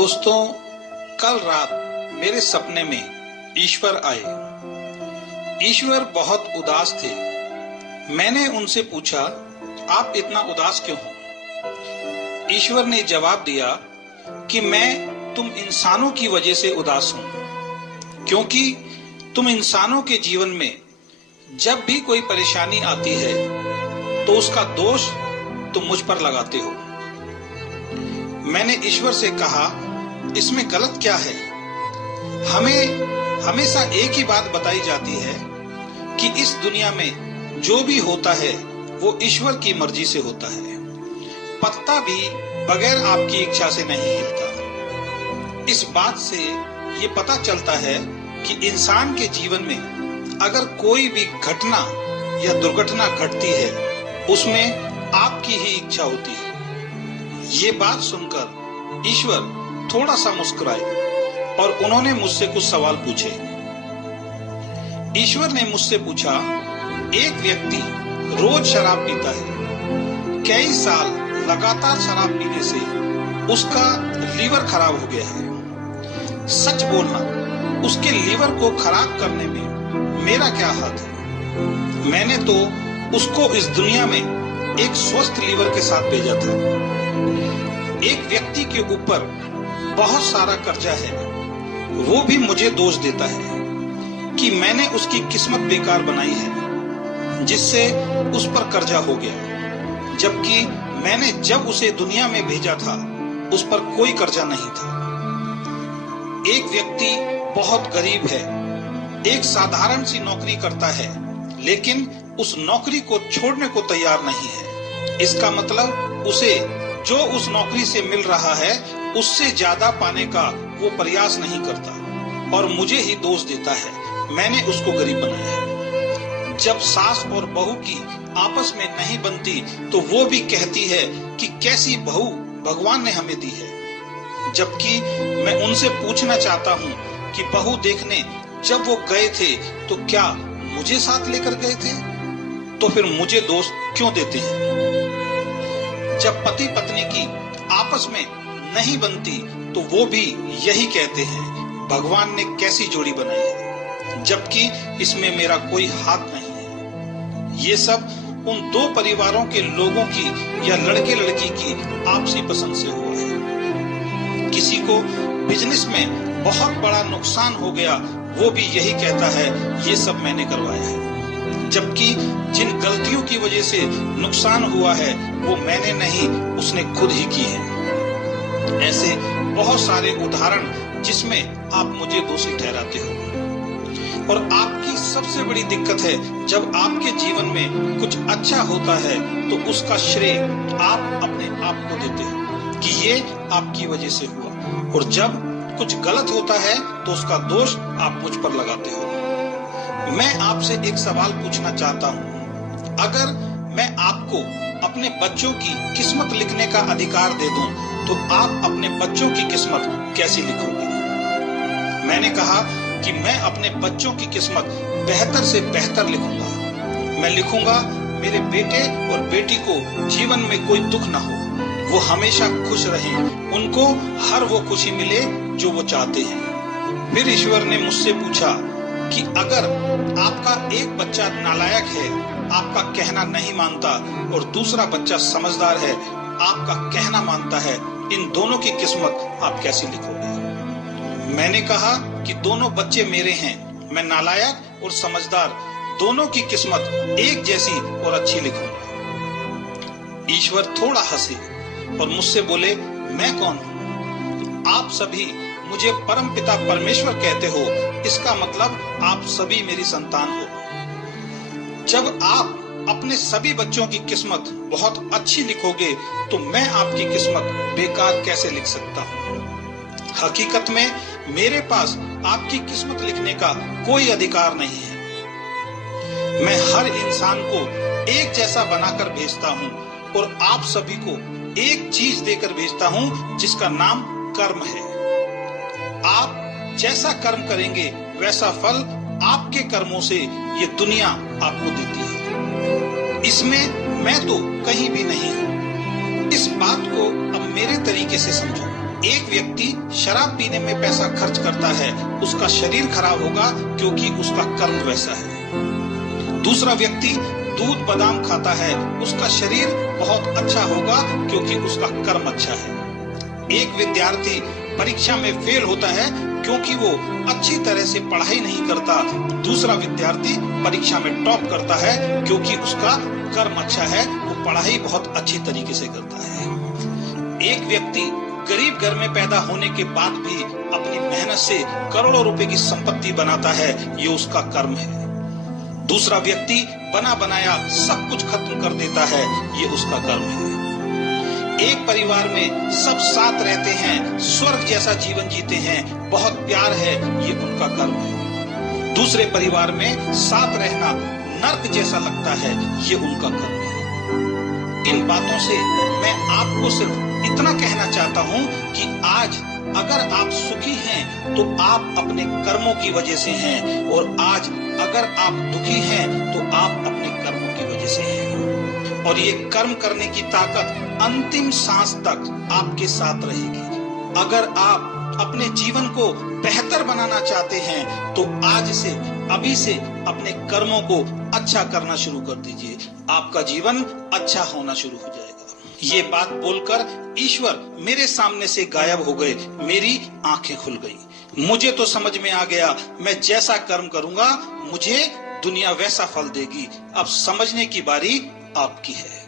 दोस्तों, कल रात मेरे सपने में ईश्वर आए। ईश्वर बहुत उदास थे। मैंने उनसे पूछा, आप इतना उदास क्यों हो? ईश्वर ने जवाब दिया कि मैं तुम इंसानों की वजह से उदास हूं, क्योंकि तुम इंसानों के जीवन में जब भी कोई परेशानी आती है तो उसका दोष तुम मुझ पर लगाते हो। मैंने ईश्वर से कहा, इसमें गलत क्या है? हमें हमेशा एक ही बात बताई जाती है कि इस दुनिया में जो भी होता है वो ईश्वर की मर्जी से होता है। पत्ता भी बगैर आपकी इच्छा से नहीं हिलता। इस बात से ये पता चलता है कि इंसान के जीवन में अगर कोई भी घटना या दुर्घटना घटती है उसमें आपकी ही इच्छा होती है। ये बात सुनकर ईश्वर थोड़ा सा मुस्कुराए और उन्होंने मुझसे कुछ सवाल पूछे। ईश्वर ने मुझसे पूछा, एक व्यक्ति रोज शराब पीता है, कई साल लगातार शराब पीने से उसका लीवर खराब हो गया है। सच बोलना, उसके लीवर को खराब करने में मेरा क्या हाथ है? मैंने तो उसको इस दुनिया में एक स्वस्थ लीवर के साथ भेजा था। एक व्यक्ति के ऊपर बहुत सारा कर्जा है, वो भी मुझे दोष देता है कि मैंने उसकी किस्मत बेकार बनाई है जिससे उस पर कर्जा हो गया, जबकि मैंने जब उसे दुनिया में भेजा था उस पर कोई कर्जा नहीं था। एक व्यक्ति बहुत गरीब है, एक साधारण सी नौकरी करता है, लेकिन उस नौकरी को छोड़ने को तैयार नहीं है। इसका मतलब उसे जो उस नौकरी से मिल रहा है उससे ज्यादा पाने का वो प्रयास नहीं करता और मुझे ही दोष देता है, मैंने उसको गरीब बनाया है। जब सास और बहू की आपस में नहीं बनती तो वो भी कहती है कि कैसी बहू भगवान ने हमें दी है। जबकि मैं उनसे पूछना चाहता हूँ कि बहू देखने जब वो गए थे तो क्या मुझे साथ लेकर गए थे? तो फिर मुझे दोष क्यों देते हैं? जब पति पत्नी की आपस में नहीं बनती तो वो भी यही कहते हैं, भगवान ने कैसी जोड़ी बनाई है, जबकि इसमें मेरा कोई हाथ नहीं है। ये सब उन दो परिवारों के लोगों की या लड़के लड़की की आपसी पसंद से हुआ है। किसी को बिजनेस में बहुत बड़ा नुकसान हो गया, वो भी यही कहता है, ये सब मैंने करवाया है, जबकि जिन गलतियों की वजह से नुकसान हुआ है वो मैंने नहीं, उसने खुद ही की है। ऐसे बहुत सारे उदाहरण जिसमें आप मुझे दोषी ठहराते हो। और आपकी सबसे बड़ी दिक्कत है, जब आपके जीवन में कुछ अच्छा होता है तो उसका श्रेय आप अपने आप को देते हो कि ये आपकी वजह से हुआ, और जब कुछ गलत होता है तो उसका दोष आप मुझ पर लगाते हो। मैं आपसे एक सवाल पूछना चाहता हूँ, अगर मैं आपको अपने बच्चों की किस्मत लिखने का अधिकार दे दूं तो आप अपने बच्चों की किस्मत कैसी लिखोगे? मैंने कहा कि मैं अपने बच्चों की किस्मत बेहतर से बेहतर लिखूंगा। मैं लिखूंगा मेरे बेटे और बेटी को जीवन में कोई दुख ना हो, वो हमेशा खुश रहें, उनको हर वो खुशी मिले जो वो चाहते हैं। फिर ईश्वर ने मुझसे पूछा कि अगर आपका एक बच्चा नालायक है, आपका कहना नहीं मानता, और दूसरा बच्चा समझदार है, आपका कहना मानता है, इन दोनों की किस्मत आप कैसी लिखोगे? मैंने कहा कि दोनों बच्चे मेरे हैं, मैं नालायक और समझदार दोनों की किस्मत एक जैसी और अच्छी लिखूंगा। ईश्वर थोड़ा हंसे और मुझसे बोले, मैं कौन हूँ? आप सभी मुझे परमपिता परमेश्वर कहते हो, इसका मतलब आप सभी मेरी संतान हो। जब आप अपने सभी बच्चों की किस्मत बहुत अच्छी लिखोगे तो मैं आपकी किस्मत बेकार कैसे लिख सकता हूँ? हकीकत में मेरे पास आपकी किस्मत लिखने का कोई अधिकार नहीं है। मैं हर इंसान को एक जैसा बनाकर भेजता हूँ और आप सभी को एक चीज देकर भेजता हूँ जिसका नाम कर्म है। आप जैसा कर्म करेंगे वैसा फल आपके कर्मों से ये दुनिया आपको देती है। इसमें मैं तो कहीं भी नहीं हूँ। इस बात को अब मेरे तरीके से समझो। एक व्यक्ति शराब पीने में पैसा खर्च करता है, उसका शरीर खराब होगा क्योंकि उसका कर्म वैसा है। दूसरा व्यक्ति दूध बादाम खाता है, उसका शरीर बहुत अच्छा होगा क्योंकि उसका कर्म अच्छा है। एक विद्यार्थी परीक्षा में फेल होता है क्योंकि वो अच्छी तरह से पढ़ाई नहीं करता। दूसरा विद्यार्थी परीक्षा में टॉप करता है क्योंकि उसका कर्म अच्छा है, वो पढ़ाई बहुत अच्छी तरीके से करता है। एक व्यक्ति गरीब घर में पैदा होने के बाद भी अपनी मेहनत से करोड़ों रुपए की संपत्ति बनाता है, ये उसका कर्म है। दूसरा व्यक्ति बना बनाया सब कुछ खत्म कर देता है, ये उसका कर्म है। एक परिवार में सब साथ रहते हैं, स्वर्ग जैसा जीवन जीते हैं, बहुत प्यार है, ये उनका कर्म है। दूसरे परिवार में साथ रहना नर्क जैसा लगता है, ये उनका कर्म है। इन बातों से मैं आपको सिर्फ इतना कहना चाहता हूं कि आज अगर आप सुखी हैं तो आप अपने कर्मों की वजह से हैं, और आज अगर आप दुखी हैं तो आप अपने कर्मों की वजह से हैं। और ये कर्म करने की ताकत अंतिम सांस तक आपके साथ रहेगी। अगर आप अपने जीवन को बेहतर बनाना चाहते हैं तो आज से, अभी से अपने कर्मों को अच्छा करना शुरू कर दीजिए, आपका जीवन अच्छा होना शुरू हो जाएगा। ये बात बोलकर ईश्वर मेरे सामने से गायब हो गए, मेरी आंखें खुल गई। मुझे तो समझ में आ गया, मैं जैसा कर्म करूंगा मुझे दुनिया वैसा फल देगी। अब समझने की बारी आपकी है।